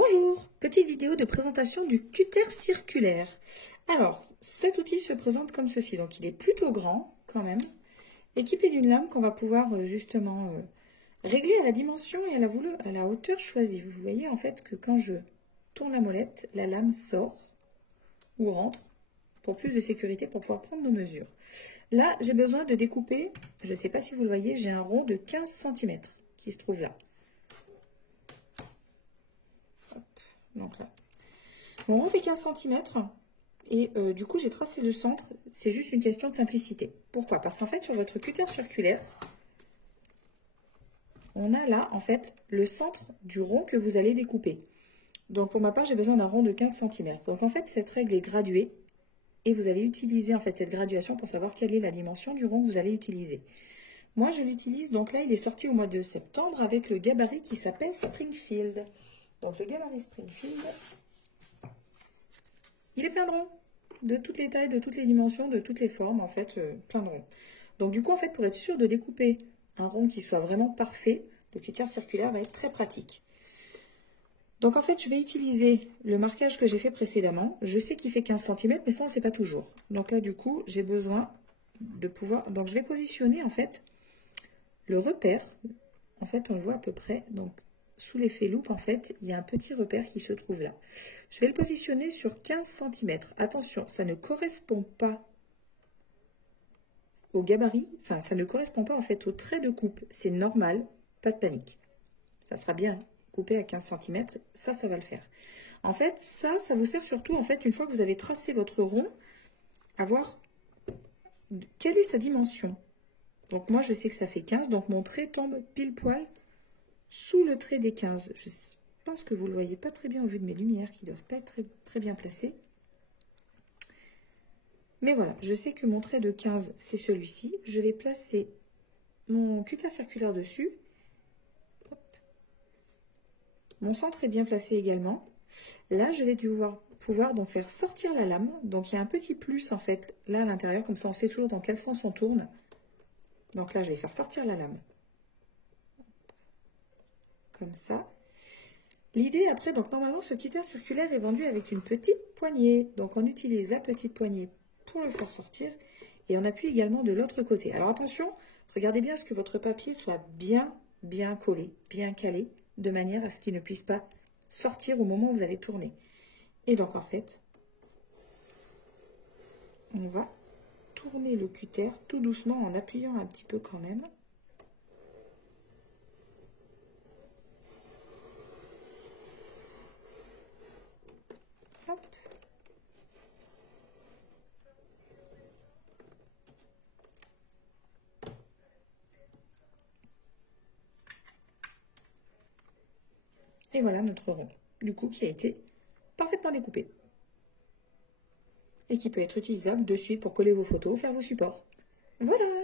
Bonjour, petite vidéo de présentation du cutter circulaire. Alors, cet outil se présente comme ceci, donc il est plutôt grand quand même, équipé d'une lame qu'on va pouvoir justement régler à la dimension et à la hauteur choisie. Vous voyez en fait que quand je tourne la molette, la lame sort ou rentre pour plus de sécurité pour pouvoir prendre nos mesures. Là, j'ai besoin de découper, je ne sais pas si vous le voyez, j'ai un rond de 15 cm qui se trouve là. Donc là, mon rond fait 15 cm et du coup j'ai tracé le centre. C'est juste une question de simplicité. Pourquoi? Parce qu'en fait sur votre cutter circulaire, on a là en fait le centre du rond que vous allez découper. Donc pour ma part j'ai besoin d'un rond de 15 cm. Donc en fait cette règle est graduée et vous allez utiliser en fait cette graduation pour savoir quelle est la dimension du rond que vous allez utiliser. Moi je l'utilise, donc là il est sorti au mois de septembre avec le gabarit qui s'appelle Springfield. Donc le gabarit Springfield, il est plein de ronds, de toutes les tailles, de toutes les dimensions, de toutes les formes, en fait, plein de ronds. Donc du coup, en fait, pour être sûr de découper un rond qui soit vraiment parfait, le cutter circulaire va être très pratique. Donc en fait, je vais utiliser le marquage que j'ai fait précédemment. Je sais qu'il fait 15 cm, mais ça, on ne sait pas toujours. Donc là, du coup, j'ai besoin de pouvoir... Donc je vais positionner, en fait, le repère. En fait, on le voit à peu près, donc... Sous l'effet loupe, en fait, il y a un petit repère qui se trouve là. Je vais le positionner sur 15 cm. Attention, ça ne correspond pas au gabarit, enfin, ça ne correspond pas en fait au trait de coupe. C'est normal, pas de panique. Ça sera bien coupé à 15 cm, ça va le faire. En fait, ça vous sert surtout, en fait, une fois que vous avez tracé votre rond, à voir quelle est sa dimension. Donc moi, je sais que ça fait 15, donc mon trait tombe pile poil sous le trait des 15. Je pense que vous ne le voyez pas très bien au vu de mes lumières qui ne doivent pas être très bien placées. Mais voilà, je sais que mon trait de 15, c'est celui-ci. Je vais placer mon cutter circulaire dessus. Hop. Mon centre est bien placé également. Là, je vais pouvoir donc faire sortir la lame. Donc, il y a un petit plus en fait là à l'intérieur. Comme ça, on sait toujours dans quel sens on tourne. Donc là, je vais faire sortir la lame. Comme ça. L'idée après, donc normalement ce cutter circulaire est vendu avec une petite poignée. Donc on utilise la petite poignée pour le faire sortir et on appuie également de l'autre côté. Alors attention, regardez bien à ce que votre papier soit bien collé, bien calé, de manière à ce qu'il ne puisse pas sortir au moment où vous allez tourner. Et donc en fait, on va tourner le cutter tout doucement en appuyant un petit peu quand même. Et voilà notre rond, du coup, qui a été parfaitement découpé. Et qui peut être utilisable de suite pour coller vos photos, faire vos supports. Voilà!